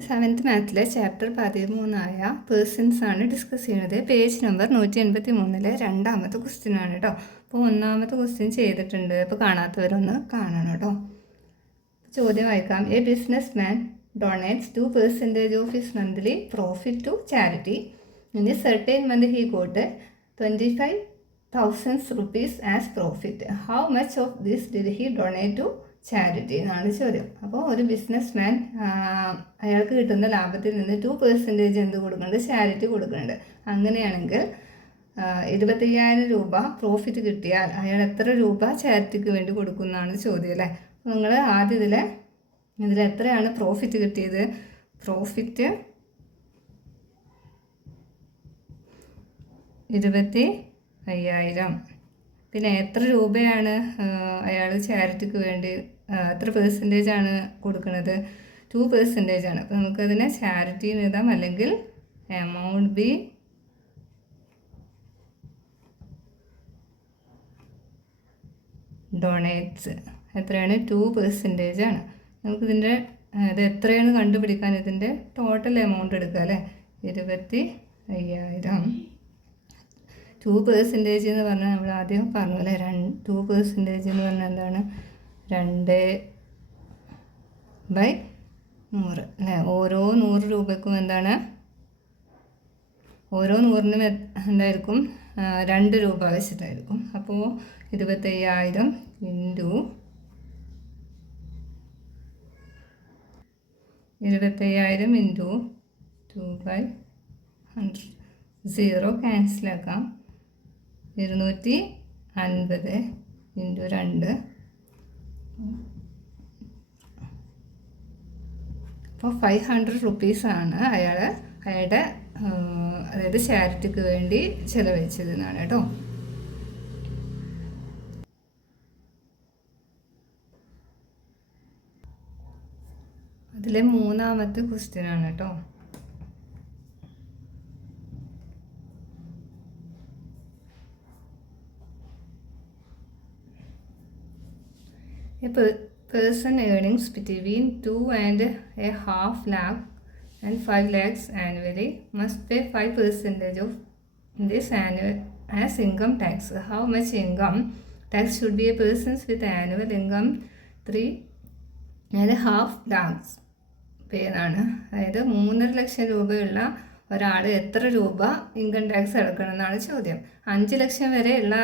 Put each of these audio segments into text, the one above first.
Seventh മാത്തിലെ chapter 13 persons ആണ് discuss ചെയ്യുന്നത്. Page number 183 രണ്ടാമത്തെ ക്വസ്റ്റ്യൻ ആണ് കേട്ടോ. അപ്പോൾ ഒന്നാമത്തെ ക്വസ്റ്റ്യൻ ചെയ്തിട്ടുണ്ട്. അപ്പോൾ കാണാത്തവരൊന്ന് കാണണം കേട്ടോ. ചോദ്യം വായിക്കാം. A businessman donates 2% of his monthly profit to charity. In a certain month he got 25,000 rupees as profit. How much of this did he donate to charity എന്നാണ് ചോദ്യം. അപ്പോൾ ഒരു ബിസിനസ് മാൻ അയാൾക്ക് കിട്ടുന്ന ലാഭത്തിൽ നിന്ന് 2% എന്ത് കൊടുക്കുന്നുണ്ട്? ചാരിറ്റി കൊടുക്കുന്നുണ്ട്. അങ്ങനെയാണെങ്കിൽ 25,000 രൂപ പ്രോഫിറ്റ് കിട്ടിയാൽ അയാൾ എത്ര രൂപ ചാരിറ്റിക്ക് വേണ്ടി കൊടുക്കുന്നതാണ് ചോദ്യം അല്ലേ. നിങ്ങൾ ആദ്യം ഇതിൽ എത്രയാണ് പ്രോഫിറ്റ് കിട്ടിയത്? പ്രോഫിറ്റ് 25,000. പിന്നെ എത്ര രൂപയാണ് അയാൾ ചാരിറ്റിക്ക് വേണ്ടി എത്ര പെർസെൻറ്റേജാണ് കൊടുക്കുന്നത്? 2% ആണ്. അപ്പോൾ നമുക്കതിനെ ചാരിറ്റി എന്ന് എഴുതാം, അല്ലെങ്കിൽ എമൗണ്ട് ബി ഡൊണേറ്റ്സ് എത്രയാണ്? 2% ആണ്. നമുക്കിതിൻ്റെ ഇത് എത്രയാണ് കണ്ടുപിടിക്കാൻ ഇതിൻ്റെ ടോട്ടൽ എമൗണ്ട് എടുക്കുക അല്ലേ. 25,000 2% എന്ന് പറഞ്ഞാൽ നമ്മൾ ആദ്യം പറഞ്ഞു അല്ലേ. 2% എന്ന് പറഞ്ഞാൽ എന്താണ്? 2/100 അല്ലേ. ഓരോ 100 രൂപയ്ക്കും എന്താണ്? ഓരോ 100നും എന്തായിരിക്കും? 2 രൂപ വെച്ചിട്ടായിരിക്കും. അപ്പോൾ 25,000 ഇൻറ്റു 2/100 0 ക്യാൻസലാക്കാം. 250 ഇൻറ്റു 2. അപ്പോൾ 500 റുപ്പീസാണ് അയാളുടെ അതായത് ചാരിറ്റിക്ക് വേണ്ടി ചിലവഴിച്ചതെന്നാണ് കേട്ടോ. അതിലെ മൂന്നാമത്തെ ക്വസ്റ്റ്യൻ ആണ് കേട്ടോ. A person earnings between 2.5 lakh and 5 lakhs annually must pay 5% of this annual as income tax. How much income tax should be a person with annual income 3.5 lakhs pay എന്നാണ്. അതായത് 3.5 ലക്ഷം രൂപയുള്ള ഒരാൾ എത്ര രൂപ ഇൻകം ടാക്സ് അടക്കണം എന്നാണ് ചോദ്യം. 5 ലക്ഷം വരെ ഉള്ള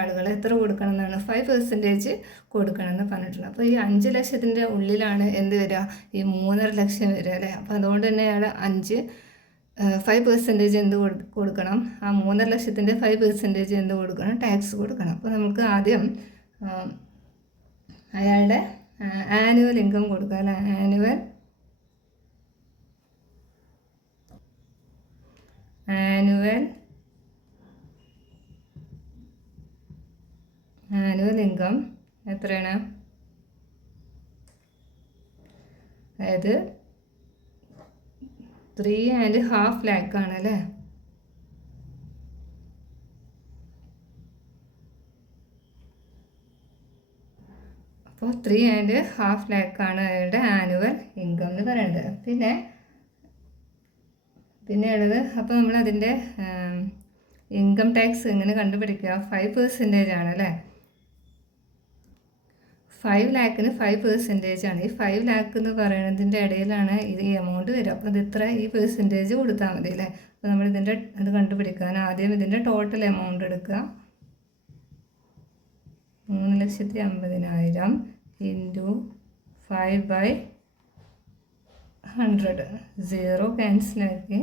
ആളുകൾ എത്ര കൊടുക്കണം എന്നാണ്? 5% കൊടുക്കണം എന്ന് പറഞ്ഞിട്ടുണ്ട്. അപ്പോൾ ഈ 5 ലക്ഷത്തിൻ്റെ ഉള്ളിലാണ് എന്ത് വരിക? ഈ 3.5 ലക്ഷം വരിക അല്ലേ. അപ്പോൾ അതുകൊണ്ട് തന്നെ അയാൾ 5% എന്ത് കൊടുക്കണം? ആ 3.5 ലക്ഷത്തിൻ്റെ 5% എന്ത് കൊടുക്കണം? ടാക്സ് കൊടുക്കണം. അപ്പോൾ നമുക്ക് ആദ്യം അയാളുടെ ആനുവൽ ഇൻകം കൊടുക്കുക അല്ലേ. ആനുവൽ ഇൻകം എത്രയാണ്? അതായത് 3.5 lakh ആണ് അല്ലേ. അപ്പോൾ 3.5 lakh ആണ് അയാളുടെ ആനുവൽ ഇൻകം എന്ന് പറയുന്നത്. പിന്നെ ഉള്ളത്, അപ്പോൾ നമ്മൾ അതിൻ്റെ ഇൻകം ടാക്സ് എങ്ങനെ കണ്ടുപിടിക്കുക? 5% ആണ് അല്ലേ. 5 lakhന് 5% ആണ്. ഈ 5 lakh എന്ന് പറയുന്നതിൻ്റെ ഇടയിലാണ് ഇത് ഈ എമൗണ്ട് വരിക. അപ്പോൾ ഇത് ഇത്ര ഈ പെർസെൻറ്റേജ് കൊടുത്താൽ മതി അല്ലേ. അപ്പോൾ നമ്മൾ ഇതിൻ്റെ അത് കണ്ടുപിടിക്കാൻ ആദ്യം ഇതിൻ്റെ ടോട്ടൽ എമൗണ്ട് എടുക്കുക. 3,50,000 ഇൻറ്റു 5/100 0 ക്യാൻസലാക്കി.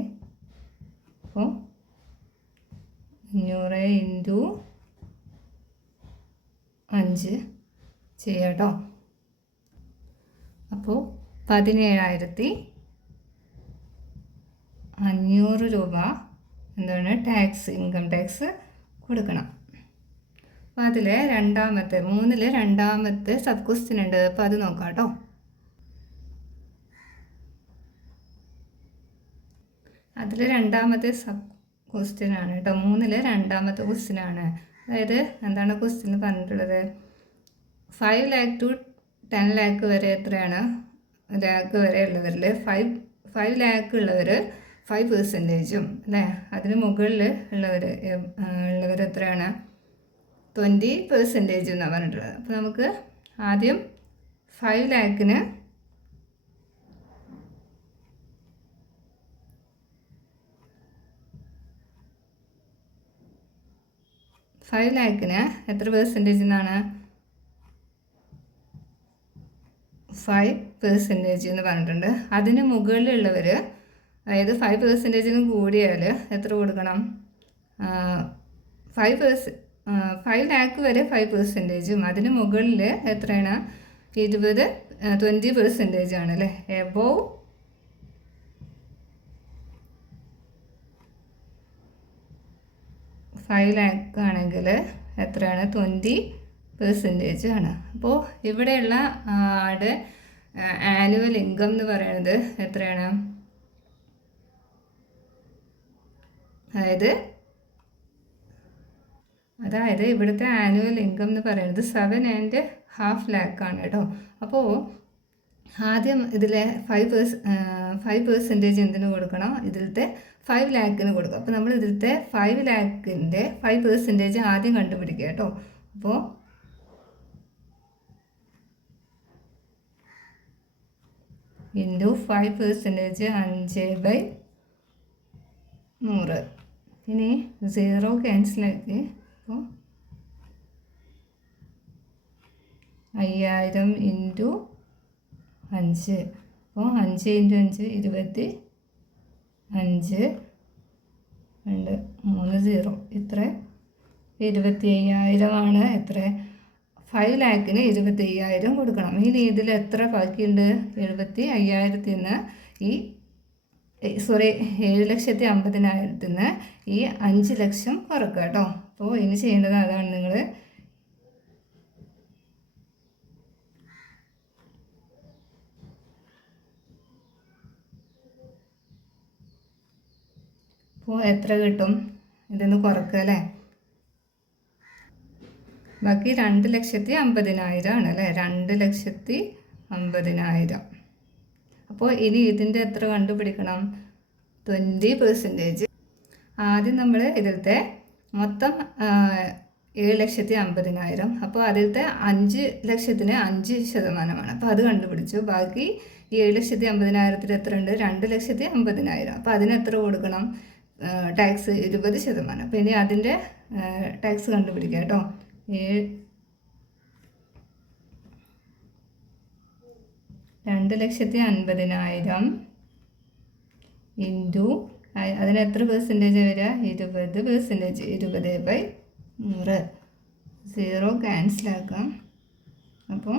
അപ്പോൾ 500 ഇൻറ്റു 5 ചെയ്യാം കേട്ടോ. അപ്പോൾ 17,500 രൂപ എന്താണ്? ടാക്സ്, ഇൻകം ടാക്സ് കൊടുക്കണം. അപ്പോൾ അതിലെ 3ലെ രണ്ടാമത്തെ സബ് ക്വസ്റ്റ്യൻ ഉണ്ട്. അപ്പോൾ അത് നോക്കാം കേട്ടോ. അതിൽ രണ്ടാമത്തെ സബ് ക്വസ്റ്റ്യൻ ആണ് കേട്ടോ. 3ലെ രണ്ടാമത്തെ ക്വസ്റ്റ്യൻ ആണ്. അതായത് എന്താണ് ക്വസ്റ്റ്യൻ പറഞ്ഞിട്ടുള്ളത്? 5 lakh to 10 lakh വരെ എത്രയാണ് ലാക്ക് വരെ ഉള്ളവരിൽ 5 ലാക്ക് ഉള്ളവർ 5%, അല്ലേ? അതിന് മുകളിൽ ഉള്ളവർ എത്രയാണ്? 20% എന്നാണ് പറഞ്ഞിട്ടുള്ളത്. അപ്പോൾ നമുക്ക് ആദ്യം 5 ലാക്കിന് 5 ലാക്കിന് എത്ര പെർസെൻറ്റേജ് എന്നാണ്? 5% എന്ന് പറഞ്ഞിട്ടുണ്ട്. അതിന് മുകളിലുള്ളവർ, അതായത് 5%-നും കൂടിയാൽ എത്ര കൊടുക്കണം? 5 ലാക്ക് വരെ 5%-ഉം അതിന് മുകളിൽ എത്രയാണ്? 20% ആണ്, അല്ലേ? എബോവ് 5 ലാക്ക് ആണെങ്കിൽ എത്രയാണ്? 20% ആണ്. അപ്പോൾ ഇവിടെയുള്ള ആളുടെ ആനുവൽ ഇൻകം എന്ന് പറയുന്നത് എത്രയാണ്? അതായത് ഇവിടുത്തെ ആനുവൽ ഇൻകം എന്ന് പറയുന്നത് 7.5 ലാക്കാണ് കേട്ടോ. അപ്പോൾ ആദ്യം ഇതിലെ 5% എന്തിനു കൊടുക്കണം? ഇതിലത്തെ 5 ലാക്കിന് കൊടുക്കുക. അപ്പോൾ നമ്മൾ ഇതിലത്തെ 5 ലാക്കിൻ്റെ 5% ആദ്യം കണ്ടുപിടിക്കുക കേട്ടോ. അപ്പോൾ ഇൻറ്റു 5%, 5/100. ഇനി 0 ക്യാൻസലാക്കി. അപ്പോൾ 5000 ഇൻറ്റു 5. അപ്പോൾ 5 ഇൻറ്റു 5 25, 2 3 0. ഇത്ര 25,000 എത്ര? 5 ലാക്കിന് 25,000 കൊടുക്കണം. ഇനി ഇതിൽ എത്ര ബാക്കിയുണ്ട്? 75,000 ഈ 7,50,000 ഈ 5 ലക്ഷം കുറക്കുക കേട്ടോ. അപ്പോൾ ഇനി ചെയ്യേണ്ടത് അതാണ്. നിങ്ങൾ അപ്പോൾ എത്ര കിട്ടും? ഇതൊന്ന് കുറക്കുക, അല്ലേ? ബാക്കി 2,50,000 ആണ്, അല്ലേ? 2,50,000. അപ്പോൾ ഇനി ഇതിൻ്റെ എത്ര കണ്ടുപിടിക്കണം? 20%. ആദ്യം നമ്മൾ ഇതിലത്തെ മൊത്തം 7,50,000. അപ്പോൾ അതിലത്തെ 5 ലക്ഷത്തിന് 5%. അപ്പോൾ അത് കണ്ടുപിടിച്ചു. ബാക്കി ഈ 7,50,000 എത്ര ഉണ്ട്? 2,50,000. അപ്പോൾ അതിന് എത്ര കൊടുക്കണം? ടാക്സ് 20%. അപ്പോൾ ഇനി അതിൻ്റെ ടാക്സ് കണ്ടുപിടിക്കുക കേട്ടോ. 2,50,000 ഇൻറ്റു അതിന് എത്ര പെർസെൻറ്റേജ് വരിക? 20%. 20/100. 0 ക്യാൻസലാക്കാം. അപ്പോൾ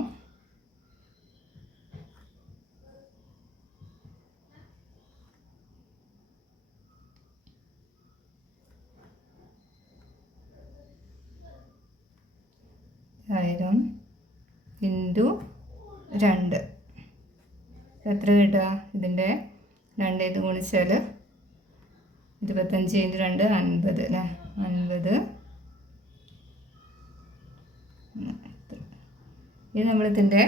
1000 ഇൻറ്റു 2 എത്ര കിട്ടുക? ഇതിൻ്റെ 2 ഇത് ഗുണിച്ചാൽ 25 ഇൻറ്റു 2 50, അല്ലേ? 50. ഇത് നമ്മളിതിൻ്റെ,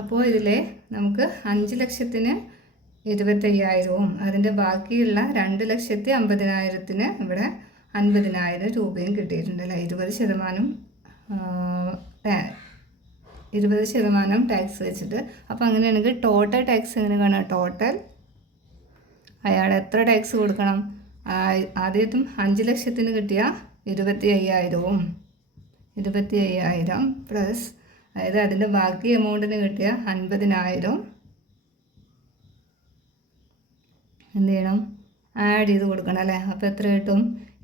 അപ്പോൾ ഇതിൽ നമുക്ക് 5 ലക്ഷത്തിന് 25,000-ഉം അതിൻ്റെ ബാക്കിയുള്ള 2,50,000-ന് ഇവിടെ 50,000 രൂപയും കിട്ടിയിട്ടുണ്ട്, അല്ലേ? 20% ടാക്സ് വെച്ചിട്ട്. അപ്പോൾ അങ്ങനെയാണെങ്കിൽ ടോട്ടൽ ടാക്സ് എങ്ങനെ കാണാം? ടോട്ടൽ അയാൾ എത്ര ടാക്സ് കൊടുക്കണം? ആദ്യത്തും 5 ലക്ഷത്തിന് കിട്ടിയ 25,000-ഉം 25,000 പ്ലസ്, അതായത് അതിൻ്റെ ബാക്കി എമൗണ്ടിന് കിട്ടിയ 50,000 എന്ത് ചെയ്യണം? ആഡ് ചെയ്ത് കൊടുക്കണം, അല്ലേ? അപ്പോൾ എത്ര കിട്ടും?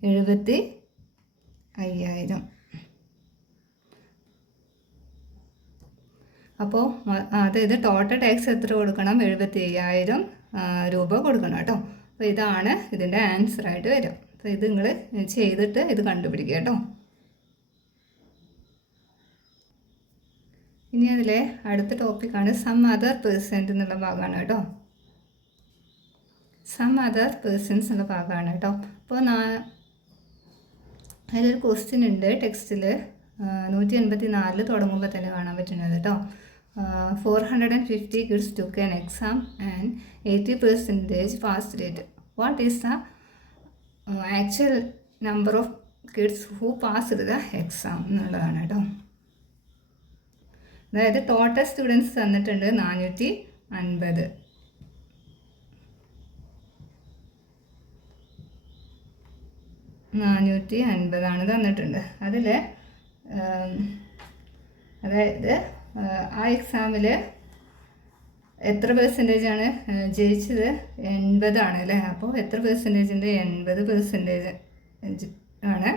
75,000. അപ്പോൾ അതായത് ടോട്ടൽ ടാക്സ് എത്ര കൊടുക്കണം? 75,000 രൂപ കൊടുക്കണം കേട്ടോ. അപ്പോൾ ഇതാണ് ഇതിൻ്റെ ആൻസറായിട്ട് വരും. അപ്പോൾ ഇത് നിങ്ങൾ ചെയ്തിട്ട് ഇത് കണ്ടുപിടിക്കുക കേട്ടോ. ഇനി അതിലെ അടുത്ത ടോപ്പിക്കാണ് സം അതർ പേഴ്സൻറ്റ് എന്നുള്ള ഭാഗമാണ് കേട്ടോ. സം അതർ പേഴ്സൺസ് എന്നുള്ള ഭാഗമാണ് കേട്ടോ. അപ്പോൾ അതിലൊരു ക്വസ്റ്റ്യൻ ഉണ്ട് ടെക്സ്റ്റിൽ 184 തുടങ്ങുമ്പോൾ തന്നെ കാണാൻ പറ്റുന്നത് കേട്ടോ. 450 kids took an exam and 80% passed it. What is the actual number of kids who passed the exam എന്നുള്ളതാണ് കേട്ടോ. അതായത് ടോട്ടൽ സ്റ്റുഡൻസ് തന്നിട്ടുണ്ട് 450. 450 തന്നിട്ടുണ്ട്. അതിൽ അതായത് ആ എക്സാമിൽ എത്ര പെർസെൻറ്റേജാണ് ജയിച്ചത്? 80 അല്ലേ. അപ്പോൾ എത്ര പെർസെൻറ്റേജിൻ്റെ? 80% ആണ്.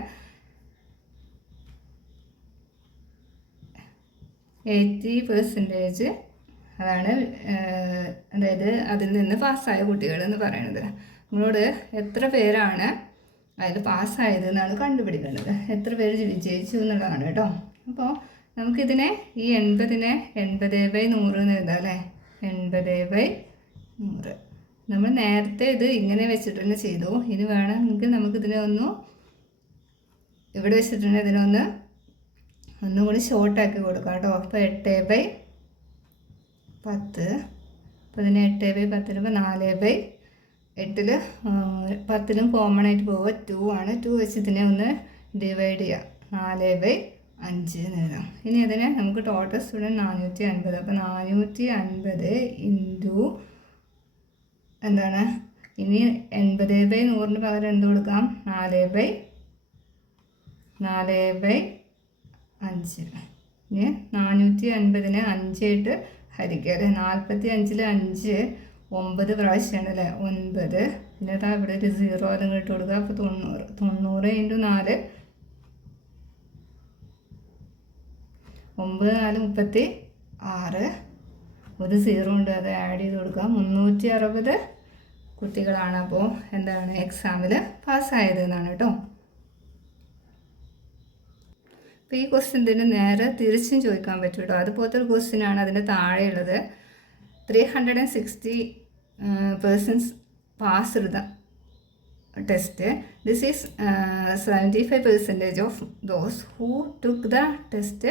80% അതാണ് അതായത് അതിൽ നിന്ന് പാസ്സായ കുട്ടികൾ എന്ന് പറയുന്നത്. നമ്മളോട് എത്ര പേരാണ് അതിൽ പാസ്സായത് എന്നാണ് കണ്ടുപിടിക്കേണ്ടത്. എത്ര പേര് വിജയിച്ചു എന്നുള്ളതാണ് കേട്ടോ. അപ്പോൾ നമുക്കിതിനെ ഈ 80നെ 80/100 എന്ന് എഴുതാം അല്ലേ. 80/100. നമ്മൾ നേരത്തെ ഇത് ഇങ്ങനെ വെച്ചിട്ട് തന്നെ ചെയ്തു. ഇനി വേണമെങ്കിൽ നമുക്കിതിനെ ഇവിടെ വെച്ചിട്ട് തന്നെ ഇതിനൊന്നും കൂടി ഷോർട്ടാക്കി കൊടുക്കാം കേട്ടോ. അപ്പോൾ 8/10. അപ്പോൾ ഇതിന് 8/10 4/8. 10ലും കോമൺ ആയിട്ട് പോവുക 2 ആണ്. 2 വെച്ച് ഇതിനെ ഒന്ന് ഡിവൈഡ് ചെയ്യുക. 4/5 എന്ന് എഴുതാം. ഇനി അതിനെ നമുക്ക് ടോട്ടൽ സ്റ്റുഡൻറ്റ് 450. അപ്പോൾ 450 ഇൻറ്റു എന്താണ്? ഇനി 80/100 പകരം എന്ത് കൊടുക്കാം? 4/5. ഇനി 450നെ 5 ആയിട്ട് ഹരിക്കുക അല്ലേ. 45-ൽ 5 9 പ്രാവശ്യമാണ് അല്ലേ. 9. പിന്നെ ഇവിടെ ഒരു 0 അല്ലെങ്കിൽ ഇട്ട് കൊടുക്കുക. അപ്പോൾ 90. 90 × 4 9 4 36. ഒരു 0 ഉണ്ട്, അത് ആഡ് ചെയ്ത് കൊടുക്കാം. 360 കുട്ടികളാണ് അപ്പോൾ എന്താണ് എക്സാമിൽ പാസ്സായത് എന്നാണ് കേട്ടോ. അപ്പോൾ ഈ ക്വസ്റ്റ്യൻ നേരെ തിരിച്ചും ചോദിക്കാൻ പറ്റും കേട്ടോ. അതുപോലത്തെ ഒരു ക്വസ്റ്റ്യനാണ് അതിൻ്റെ താഴെയുള്ളത്. 360 persons passed the test. This is 75% of those who took the test.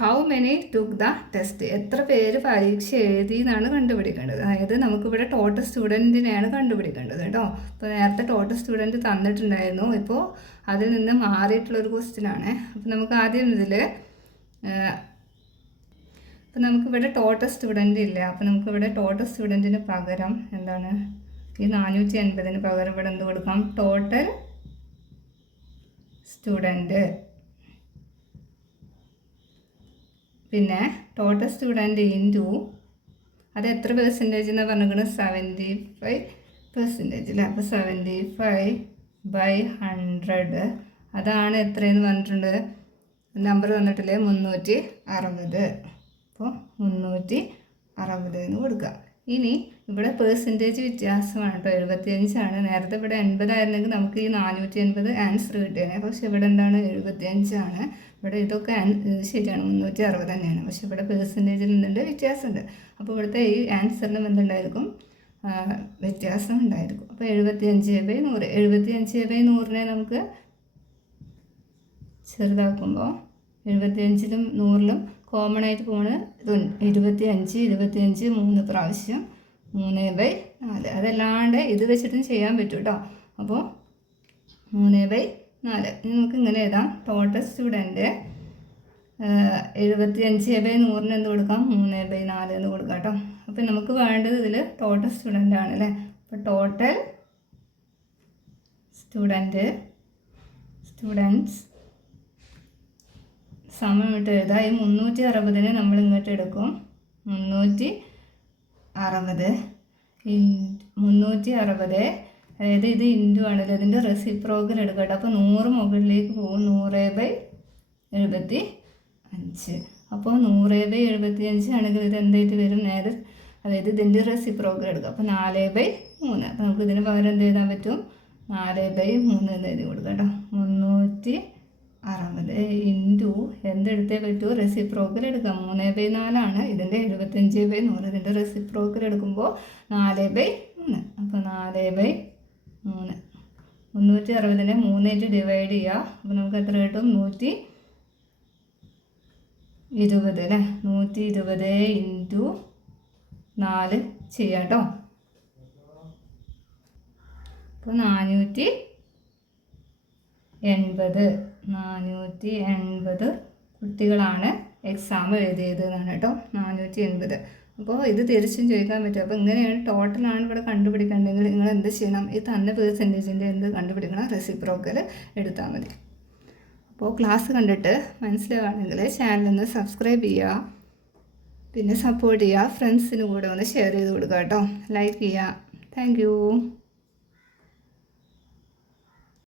How many took the test? എത്ര പേര് പരീക്ഷ എഴുതി എന്നാണ് കണ്ടുപിടിക്കേണ്ടത്. അതായത് നമുക്കിവിടെ ടോട്ടൽ സ്റ്റുഡൻറ്റിനെയാണ് കണ്ടുപിടിക്കേണ്ടത് കേട്ടോ. അപ്പോൾ നേരത്തെ ടോട്ടൽ സ്റ്റുഡൻറ്റ് തന്നിട്ടുണ്ടായിരുന്നു. ഇപ്പോൾ അതിൽ നിന്ന് മാറിയിട്ടുള്ളൊരു ക്വസ്റ്റ്യനാണ്. അപ്പോൾ നമുക്ക് ആദ്യം അപ്പോൾ നമുക്കിവിടെ ടോട്ടൽ സ്റ്റുഡൻ്റ് ഇല്ല. അപ്പോൾ നമുക്കിവിടെ ടോട്ടൽ സ്റ്റുഡൻറ്റിന് പകരം എന്താണ്? ഈ 450ന് പകരം ഇവിടെ എന്ത് കൊടുക്കാം? Total student. പിന്നെ ടോട്ടൽ സ്റ്റുഡൻറ്റ് ഇൻറ്റു അത് എത്ര പെർസെൻറ്റേജ് എന്ന് പറഞ്ഞിരിക്കുന്നത്? 75% അല്ലേ. അപ്പോൾ 75/100 അതാണ് എത്രയെന്ന് പറഞ്ഞിട്ടുണ്ട്. നമ്പർ തന്നിട്ടില്ലേ? 360. അപ്പോൾ 360 എന്ന് കൊടുക്കുക. ഇനി ഇവിടെ പെർസെൻറ്റേജ് വ്യത്യാസമാണ് കേട്ടോ. 75 നേരത്തെ ഇവിടെ 80 ആയിരുന്നെങ്കിൽ നമുക്ക് ഈ 480 ആൻസർ കിട്ടിയേനെ. പക്ഷേ ഇവിടെ എന്താണ്? 75. ഇവിടെ ഇതൊക്കെ ശരിയാണ്, 360 തന്നെയാണ്. പക്ഷേ ഇവിടെ പെർസെൻറ്റേജിൽ നിന്നുണ്ട് വ്യത്യാസമുണ്ട്. അപ്പോൾ ഇവിടുത്തെ ഈ ആൻസറിനും എന്തുണ്ടായിരിക്കും? വ്യത്യാസം ഉണ്ടായിരിക്കും. അപ്പോൾ 75/100. 75/100നെ നമുക്ക് ചെറുതാക്കുമ്പോൾ 75ലും 100ലും കോമൺ ആയിട്ട് പോകുന്നത് 25 3 പ്രാവശ്യം 3/4. അതല്ലാണ്ട് ഇത് വെച്ചിട്ടും ചെയ്യാൻ പറ്റും കേട്ടോ. അപ്പോൾ 3/4 നമുക്ക് ഇങ്ങനെ എഴുതാം. ടോട്ടൽ സ്റ്റുഡൻറ്റ് 75/100ന് എന്ത് കൊടുക്കാം? 3/4 എന്ന് കൊടുക്കാം കേട്ടോ. അപ്പോൾ നമുക്ക് വേണ്ടത് ഇതിൽ ടോട്ടൽ സ്റ്റുഡൻ്റ് ആണല്ലേ. അപ്പോൾ ടോട്ടൽ സ്റ്റുഡൻറ്റ്സ് സമം ഇട്ട് എഴുതാം. ഈ 360നെ നമ്മൾ ഇങ്ങോട്ട് എടുക്കും. 360 അതായത് ഇത് ഇൻറ്റു ആണല്ലോ. ഇതിൻ്റെ റെസിപ്രോക്കൽ എടുക്കട്ടെ. അപ്പോൾ 100 മുകളിലേക്ക് പോകും. 100/75. അപ്പോൾ 100/75 ആണെങ്കിൽ ഇത് എന്തായിട്ട് വരും? നേരെ അതായത് ഇതിൻ്റെ റെസിപ്രോക്കൽ എടുക്കുക. അപ്പോൾ 4/3. അപ്പോൾ നമുക്ക് ഇതിന് പകരം എന്ത് എഴുതാൻ പറ്റും? 4/3 എന്ന് എഴുതി കൊടുക്കാം കേട്ടോ. 360 ഇൻറ്റു എന്തെടുത്തേ പറ്റൂ? റെസിപ്രോക്കൽ എടുക്കാം. 3/4 ഇതിൻ്റെ 75/100. ഇതിൻ്റെ റെസിപ്രോക്കൽ എടുക്കുമ്പോൾ 4/3. അപ്പോൾ 4/3. 360നെ 3 ആയിട്ട് ഡിവൈഡ് ചെയ്യുക. അപ്പോൾ നമുക്ക് എത്ര കിട്ടും? 20 അല്ലേ, 120 ഇൻറ്റു 4 ചെയ്യാം കേട്ടോ. അപ്പോൾ 480 കുട്ടികളാണ് എക്സാം എഴുതിയത് എന്നാണ് കേട്ടോ. 480. അപ്പോൾ ഇത് തിരിച്ചും ചോദിക്കാൻ പറ്റും. അപ്പോൾ ഇങ്ങനെയാണ് ടോട്ടലാണ് ഇവിടെ കണ്ടുപിടിക്കേണ്ടതെങ്കിൽ നിങ്ങൾ എന്ത് ചെയ്യണം, ഈ തന്ന പെർസെൻറ്റേജിൻ്റെ എന്ത് കണ്ടുപിടിക്കണം, റെസിപ്രോക്കൽ എടുത്താൽ മതി. അപ്പോൾ ക്ലാസ് കണ്ടിട്ട് മനസ്സിലാവുകയാണെങ്കിൽ ചാനലൊന്ന് സബ്സ്ക്രൈബ് ചെയ്യുക, പിന്നെ സപ്പോർട്ട് ചെയ്യുക, ഫ്രണ്ട്സിന് കൂടെ ഒന്ന് ഷെയർ ചെയ്ത് കൊടുക്കുക കേട്ടോ, ലൈക്ക് ചെയ്യുക. താങ്ക്